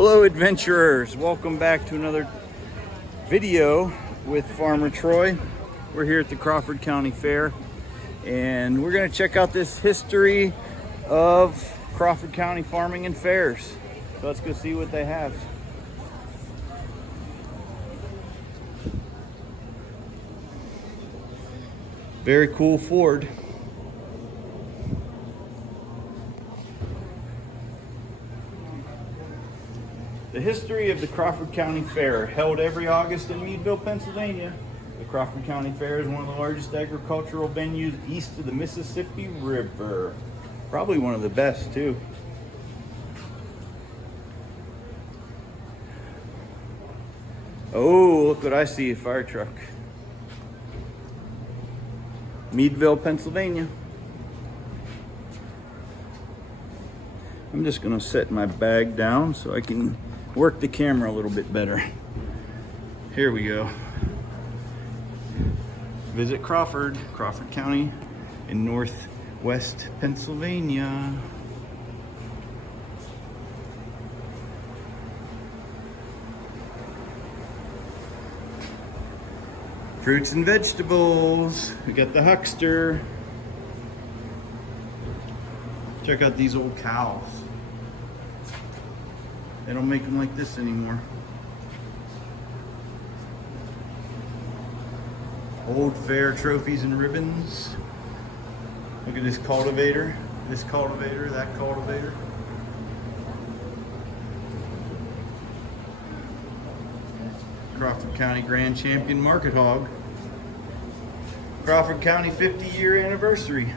Hello adventurers, welcome back to another video with Farmer Troy. We're here at the Crawford County Fair and we're going to check out this history of Crawford County farming and fairs. So let's go see what they have. Very cool Ford. The history of the Crawford County Fair, held every August in Meadville, Pennsylvania. The Crawford County Fair is one of the largest agricultural venues east of the Mississippi River. Probably one of the best too. Oh, look what I see, a fire truck. Meadville, Pennsylvania. I'm just gonna set my bag down so I can work the camera a little bit better. Here we go. Visit Crawford County in northwest Pennsylvania. Fruits and vegetables. We got the huckster. Check out these old cows. They don't make them like this anymore. Old fair trophies and ribbons. Look at this cultivator, that cultivator. Crawford County Grand Champion Market Hog. Crawford County 50-year anniversary.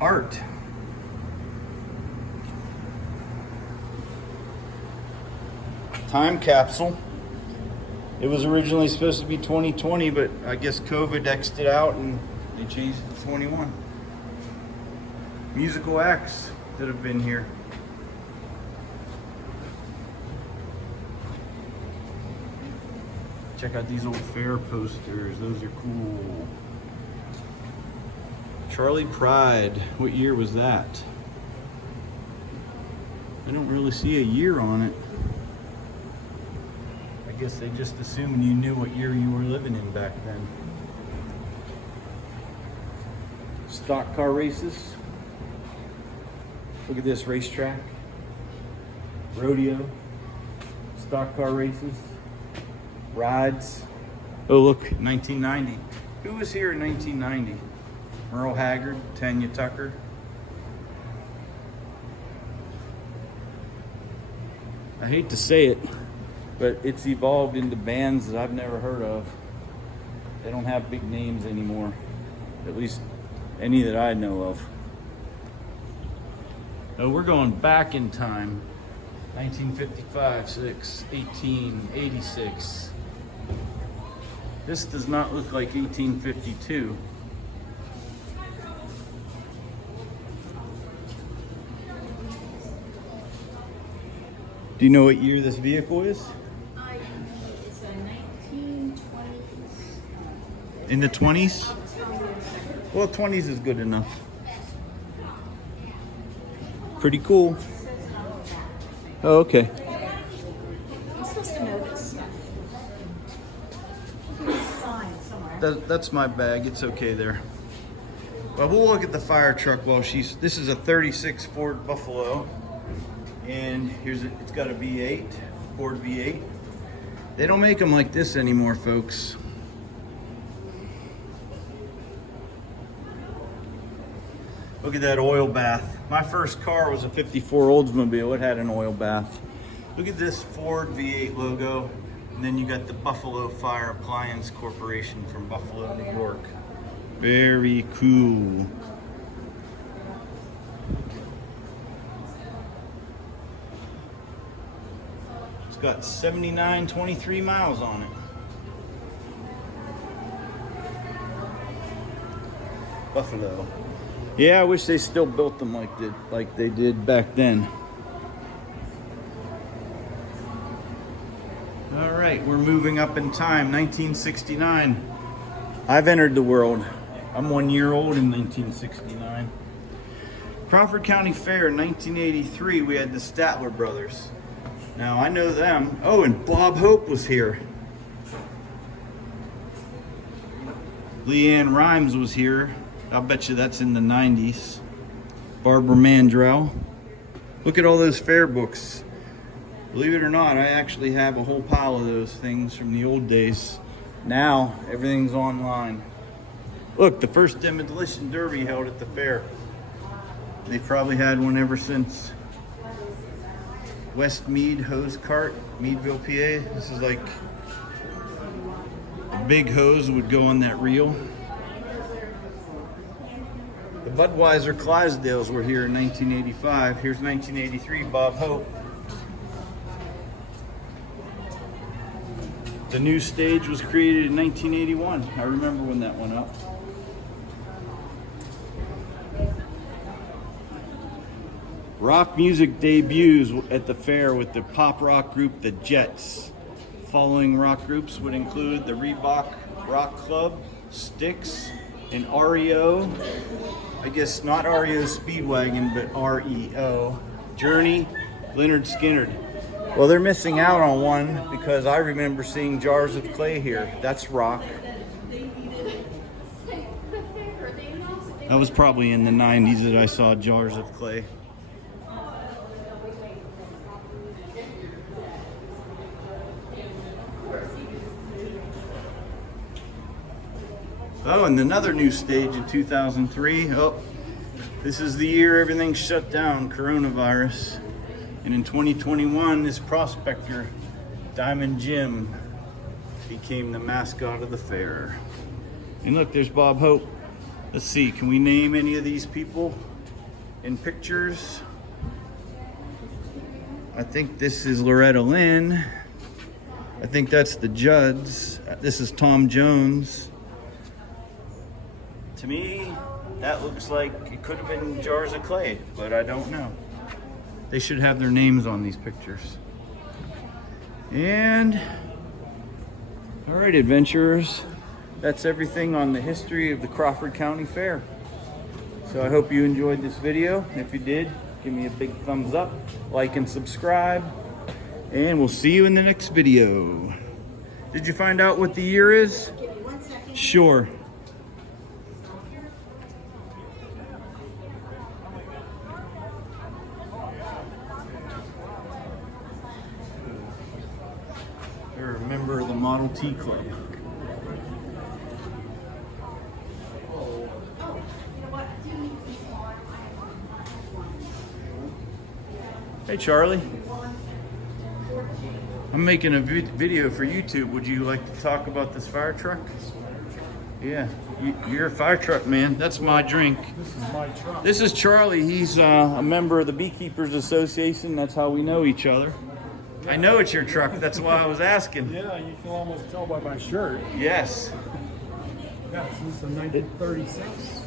Art. Time capsule. It was originally supposed to be 2020, but I guess COVID X'd it out and they changed it to 21. Musical acts that have been here. Check out these old fair posters. Those are cool. Charlie Pride. What year was that? I don't really see a year on it. I guess they just assumed you knew what year you were living in back then. Stock car races. Look at this racetrack. Rodeo. Stock car races. Rides. Oh look, 1990. Who was here in 1990? Merle Haggard, Tanya Tucker. I hate to say it, but it's evolved into bands that I've never heard of. They don't have big names anymore, at least any that I know of. Oh, we're going back in time. 1955, 6, 1886. This does not look like 1852. Do you know what year this vehicle is? It's a 1920s. In the 20s? Well, 20s is good enough. Pretty cool. Oh, okay. I'm supposed to know this stuff. There's a sign somewhere. That's my bag. It's okay there. Well, we'll look at the fire truck while this is a 36 Ford Buffalo. And it's got a V8, Ford V8. They don't make them like this anymore, folks. Look at that oil bath. My first car was a 54 Oldsmobile. It had an oil bath. Look at this Ford V8 logo. And then you got the Buffalo Fire Appliance Corporation from Buffalo, New York. Very cool. It's got 79,23 miles on it. Buffalo. Yeah, I wish they still built them like they did back then. All right, we're moving up in time. 1969. I've entered the world. I'm 1 year old in 1969. Crawford County Fair in 1983, we had the Statler brothers. Now I know them. Oh, and Bob Hope was here. Leanne Rhymes was here. I'll bet you that's in the 90s. Barbara Mandrell. Look at all those fair books. Believe it or not, I actually have a whole pile of those things from the old days. Now, everything's online. Look, the first demolition derby held at the fair. They've probably had one ever since. Westmead Hose Cart, Meadville, PA. This is like a big hose would go on that reel. The Budweiser Clydesdales were here in 1985. Here's 1983, Bob Hope. The new stage was created in 1981. I remember when that went up. Rock music debuts at the fair with the pop rock group The Jets. Following rock groups would include the Reebok Rock Club, Styx, and REO. I guess not REO Speedwagon, but REO. Journey, Leonard Skinner. Well, they're missing out on one because I remember seeing Jars of Clay here. That's rock. That was probably in the 90s that I saw Jars of Clay. Oh, and another new stage in 2003. Oh, this is the year everything shut down, coronavirus. And in 2021, this prospector, Diamond Jim, became the mascot of the fair. And look, there's Bob Hope. Let's see, can we name any of these people in pictures? I think this is Loretta Lynn. I think that's the Judds. This is Tom Jones. To me, that looks like it could have been Jars of Clay, but I don't know. They should have their names on these pictures. And, all right, adventurers, that's everything on the history of the Crawford County Fair. So I hope you enjoyed this video. If you did, give me a big thumbs up, like and subscribe, and we'll see you in the next video. Did you find out what the year is? Give me 1 second. Sure. You're a member of the Model T Club. Hey Charlie, I'm making a video for YouTube. Would you like to talk about this fire truck? Yeah, you're a fire truck man. That's my drink. This is my truck. This is Charlie. He's a member of the Beekeepers Association. That's how we know each other. I know it's your truck. That's why I was asking. Yeah, you can almost tell by my shirt. Yes. Yeah, this is a 1936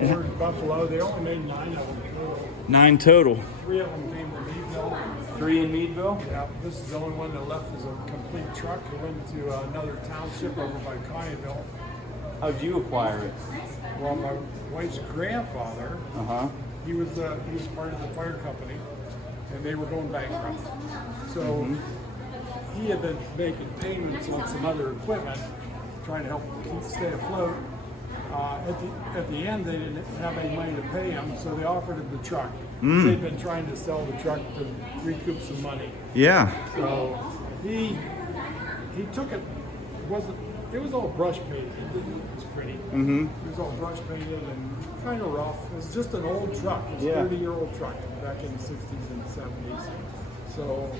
Ford Buffalo. They only made 9 of them. 9 total. 3 of them came to Meadville. 3 in Meadville? Yeah, this is the only one that left as a complete truck. It went to another township over by Coneyville. How'd you acquire it? Well, my wife's grandfather, Uh-huh. he was part of the fire company, and they were going bankrupt. So he had been making payments on some other equipment, trying to help stay afloat. At the end, they didn't have any money to pay him, so they offered him the truck. They'd been trying to sell the truck to recoup some money. Yeah. So he took it. It was all brush painted. It was pretty. Mm-hmm. It was all brush painted and kind of rough. It was just an old truck. It was Yeah. a 30-year-old truck back in the 60s and 70s. So,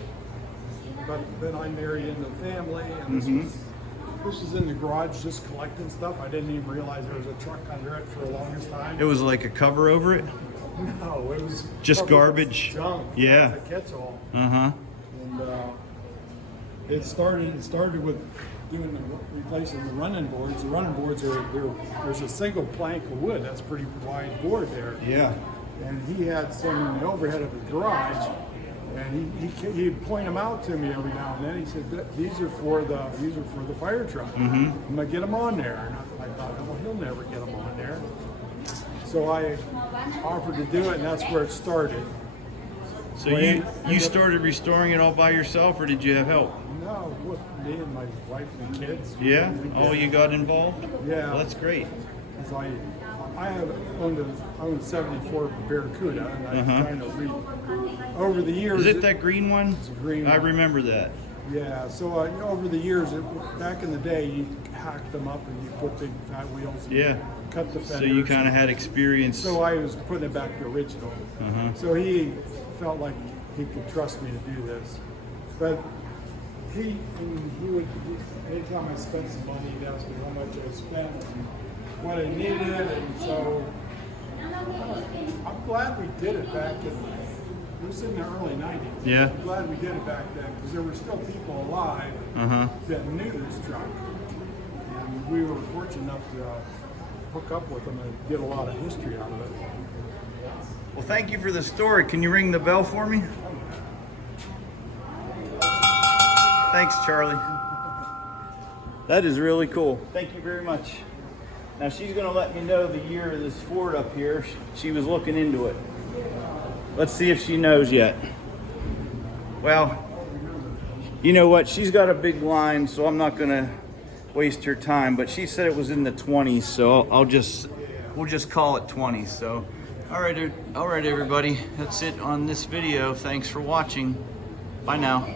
but then I married into the family, and this was in the garage just collecting stuff. I didn't even realize there was a truck under it for the longest time. It was like a cover over it? No, it was Just covered with garbage? junk. Yeah. It was a catch-all. Uh-huh. And it started with replacing the running boards. The running boards there's a single plank of wood. That's a pretty wide board there. Yeah. And he had some in the overhead of his garage, and he'd point them out to me every now and then. He said, "These are for the fire truck. I'm gonna get them on there." And I thought, "Well, he'll never get them on there." So I offered to do it, and that's where it started. So Well, you started restoring it all by yourself, or did you have help? No, with me and my wife and kids. Yeah? Oh, you got involved? Yeah. Well, that's great. 'Cause I have owned 74 Barracuda, and I Uh-huh. kind of over the years. Is it that green one? It's a green I one. remember that. Yeah, so over the years, back in the day, you hacked them up and you put big fat wheels. And Yeah. Cut the fenders. So you kind of had experience. So I was putting it back to original. Uh-huh. So he felt like he could trust me to do this. But he would, anytime I spent some money, he'd ask me how much I spent and what I needed. And so I'm glad we did it back in, it was in the early 90s. Yeah. I'm glad we did it back then because there were still people alive Uh-huh. that knew this truck. And we were fortunate enough to hook up with them and get a lot of history out of it. Well, thank you for the story. Can you ring the bell for me? Thanks, Charlie. That is really cool. Thank you very much. Now she's going to let me know the year of this Ford up here. She was looking into it. Let's see if she knows yet. Well, you know what? She's got a big line, so I'm not going to waste her time. But she said it was in the 20s, so we'll just call it 20s. So, all right, everybody. That's it on this video. Thanks for watching. Bye now.